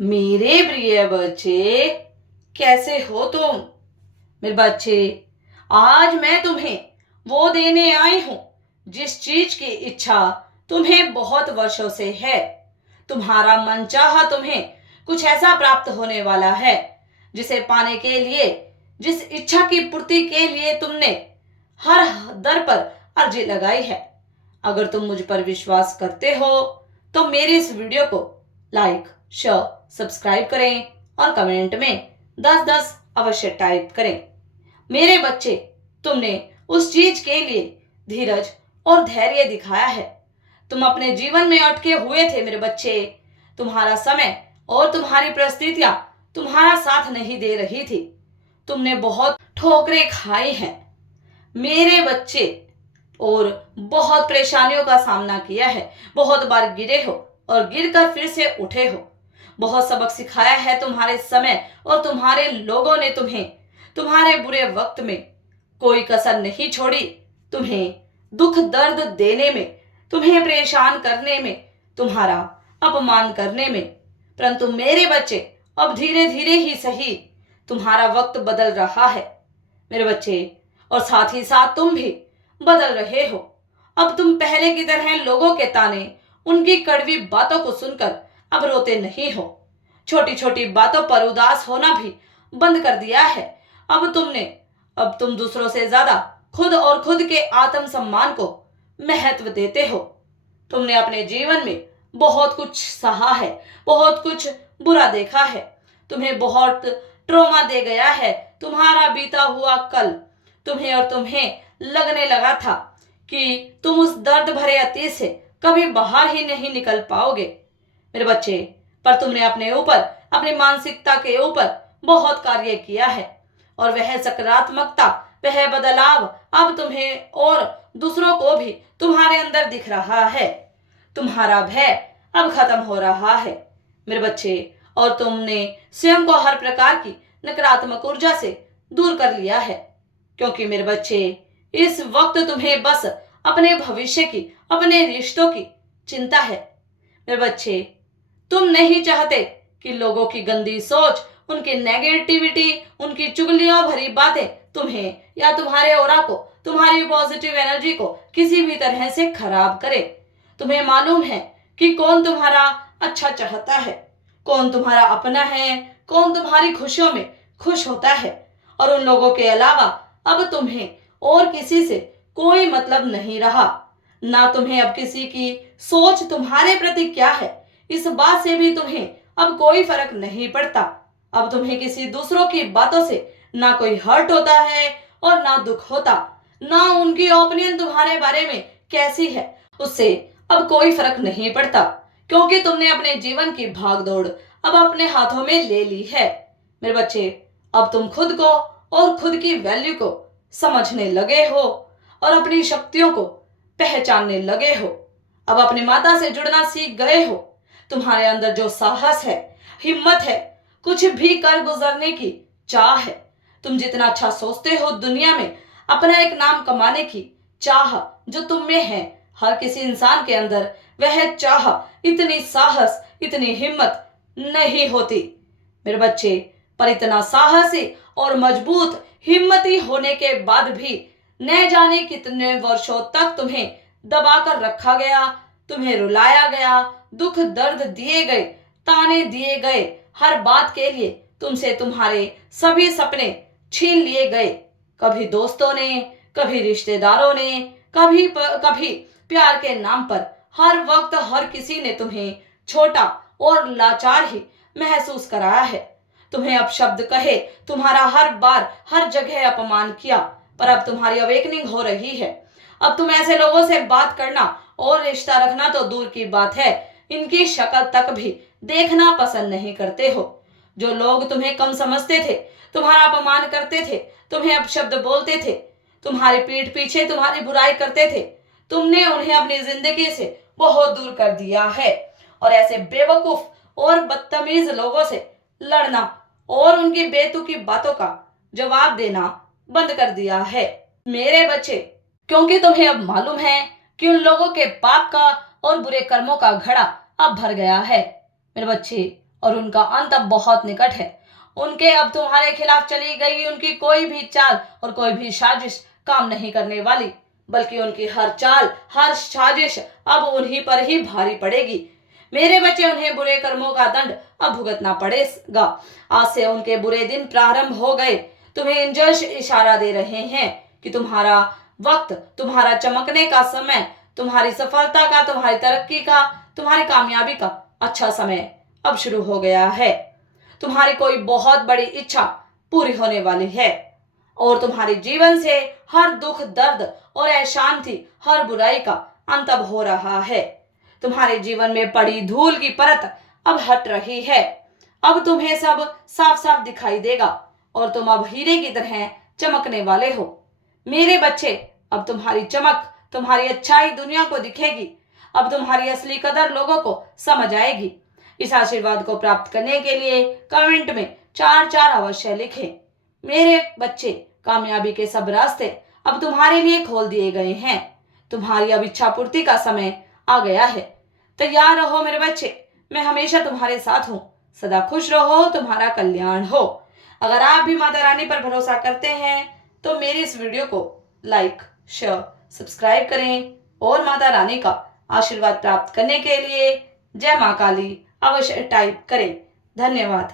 मेरे प्रिय बच्चे, कैसे हो तुम? मेरे बच्चे, आज मैं तुम्हें वो देने आई हूं जिस चीज की इच्छा तुम्हें बहुत वर्षों से है। तुम्हारा मनचाहा तुम्हें कुछ ऐसा प्राप्त होने वाला है जिसे पाने के लिए, जिस इच्छा की पूर्ति के लिए तुमने हर दर पर अर्जी लगाई है। अगर तुम मुझ पर विश्वास करते हो तो मेरी इस वीडियो को लाइक, शेयर, सब्सक्राइब करें और कमेंट में 10-10 अवश्य टाइप करें। मेरे बच्चे, तुमने उस चीज के लिए धीरज और धैर्य दिखाया है। तुम अपने जीवन में अटके हुए थे मेरे बच्चे। तुम्हारा समय और तुम्हारी परिस्थितियां तुम्हारा साथ नहीं दे रही थी। तुमने बहुत ठोकरें खाई हैं मेरे बच्चे, और बहुत परेशानियों का सामना किया है। बहुत बार गिरे हो और गिरकर फिर से उठे हो। बहुत सबक सिखाया है तुम्हारे समय और तुम्हारे लोगों ने तुम्हें। तुम्हारे बुरे वक्त में कोई कसर नहीं छोड़ी। तुम्हें दुख दर्द देने में, तुम्हें परेशान करने में, तुम्हारा अपमान करने में। परंतु मेरे बच्चे, अब धीरे धीरे ही सही तुम्हारा वक्त बदल रहा है मेरे बच्चे, और साथ ही साथ तुम भी बदल रहे हो। अब तुम पहले की तरह लोगों के ताने, उनकी कड़वी बातों को सुनकर अब रोते नहीं हो। छोटी छोटी बातों पर उदास होना भी बंद कर दिया है। अब तुम दूसरों से ज्यादा खुद और खुद के आत्म सम्मान को महत्व देते हो। तुमने अपने जीवन में बहुत कुछ सहा है, बहुत कुछ बुरा देखा है। तुम्हें बहुत ट्रॉमा दे गया है तुम्हारा बीता हुआ कल। तुम्हें लगने लगा था कि तुम उस दर्द भरे अतीत से कभी बाहर ही नहीं निकल पाओगे मेरे बच्चे। पर तुमने अपने ऊपर, अपनी मानसिकता के ऊपर बहुत कार्य किया है, और वह सकारात्मकता, वह बदलाव अब तुम्हें और दूसरों को भी तुम्हारे अंदर दिख रहा है। तुम्हारा भय अब खत्म हो रहा है मेरे बच्चे, और तुमने स्वयं को हर प्रकार की नकारात्मक ऊर्जा से दूर कर लिया है। क्योंकि मेरे बच्चे, इस वक्त तुम्हें बस अपने भविष्य की, अपने रिश्तों की चिंता है मेरे बच्चे। तुम नहीं चाहते कि लोगों की गंदी सोच, उनकी नेगेटिविटी, उनकी चुगलियों भरी बातें तुम्हें या तुम्हारे ऑरा को, तुम्हारी पॉजिटिव एनर्जी को किसी भी तरह से खराब करे। तुम्हें मालूम है कि कौन तुम्हारा अच्छा चाहता है, कौन तुम्हारा अपना है, कौन तुम्हारी खुशियों में खुश होता है। और उन लोगों के अलावा अब तुम्हें और किसी से कोई मतलब नहीं रहा। ना तुम्हें अब किसी की सोच तुम्हारे प्रति क्या है, इस बात से भी तुम्हें अब कोई फर्क नहीं पड़ता। अब तुम्हें किसी दूसरों की बातों से ना कोई हर्ट होता है और ना दुख होता। ना उनकी ओपिनियन तुम्हारे बारे में कैसी है, उससे अब कोई फर्क नहीं पड़ता। क्योंकि तुमने अपने जीवन की भागदौड़ अब अपने हाथों में ले ली है मेरे बच्चे। अब तुम खुद को और खुद की वैल्यू को समझने लगे हो और अपनी शक्तियों को पहचानने लगे हो। अब अपनी माता से जुड़ना सीख गए हो। तुम्हारे अंदर जो साहस है, हिम्मत है, कुछ भी कर गुजरने की चाह है, तुम जितना अच्छा सोचते हो दुनिया में अपना एक नाम कमाने की चाह जो तुम में है, हर किसी इंसान के अंदर वह चाह, इतनी साहस, इतनी हिम्मत नहीं होती मेरे बच्चे। पर इतना साहसी और मजबूत हिम्मती होने के बाद भी न जाने कितने वर्षों तक तुम्हें दबाकर रखा गया, तुम्हें रुलाया गया, दुख दर्द दिए गए, ताने दिए गए। हर बात के लिए तुमसे तुम्हारे सभी सपने छीन लिए गए। कभी दोस्तों ने, कभी रिश्तेदारों ने, कभी प्यार के नाम पर हर वक्त हर किसी ने तुम्हें छोटा और लाचार ही महसूस कराया है। तुम्हें अब शब्द कहे, तुम्हारा हर बार हर जगह अपमान किया। पर अब तुम्हारी अवेकनिंग हो रही है। अब तुम ऐसे लोगों से बात करना और रिश्ता रखना तो दूर की बात है, इनकी शक्ल तक भी देखना पसंद नहीं करते हो। जो लोग तुम्हें कम समझते थे, तुम्हारा अपमान करते थे, तुम्हें अपशब्द बोलते थे, तुम्हारी पीठ पीछे तुम्हारी बुराई करते थे, तुमने उन्हें अपनी जिंदगी से बहुत दूर कर दिया है। और ऐसे बेवकूफ और बदतमीज लोगों से लड़ना और उनकी बेतुकी बातों का जवाब देना बंद कर दिया है मेरे बच्चे। क्योंकि तुम्हें अब मालूम है कि उन लोगों के पाप का और बुरे कर्मों का घड़ा अब भर गया है मेरे बच्चे। और उनका अंत अब बहुत निकट है। उनके अब तुम्हारे खिलाफ चली गई उनकी कोई भी चाल और कोई भी साजिश काम नहीं करने वाली, बल्कि उनकी हर चाल, हर साजिश अब उन्हीं पर ही भारी पड़ेगी। मेरे बच्चे, उन्हें बुरे कर्मों का दंड अब भुगतना पड़ेगा। आज से उनके बुरे दिन प्रारंभ हो गए। तुम्हें इंजर्स इशारा दे रहे हैं कि तुम्हारा वक्त, तुम्हारा चमकने का समय, तुम्हारी सफलता का, तुम्हारी तरक्की का, तुम्हारी कामयाबी का अच्छा समय अब शुरू हो गया है। तुम्हारी कोई बहुत बड़ी इच्छा पूरी होने वाली है और तुम्हारे जीवन से हर दुख, दर्द और अशांति, हर बुराई का अंत अब हो रहा है। तुम्हारे जीवन में पड़ी धूल की परत अब हट रही है। अब तुम्हें सब साफ साफ दिखाई देगा और तुम अब हीरे की तरह चमकने वाले हो। मेरे बच्चे, अब तुम्हारी चमक, तुम्हारी अच्छाई दुनिया को दिखेगी। अब तुम्हारी असली कदर लोगों को समझ आएगी। इस आशीर्वाद को प्राप्त करने के लिए कमेंट में 4 अवश्य लिखें। मेरे बच्चे, कामयाबी के सब रास्ते अब तुम्हारे लिए खोल दिए गए हैं। तुम्हारी अब इच्छा पूर्ति का समय आ गया है। तैयार रहो मेरे बच्चे, मैं हमेशा तुम्हारे साथ हूँ। सदा खुश रहो, तुम्हारा कल्याण हो। अगर आप भी माता रानी पर भरोसा करते हैं तो मेरी इस वीडियो को लाइक, शेयर, सब्सक्राइब करें और माता रानी का आशीर्वाद प्राप्त करने के लिए जय मां काली अवश्य टाइप करें। धन्यवाद।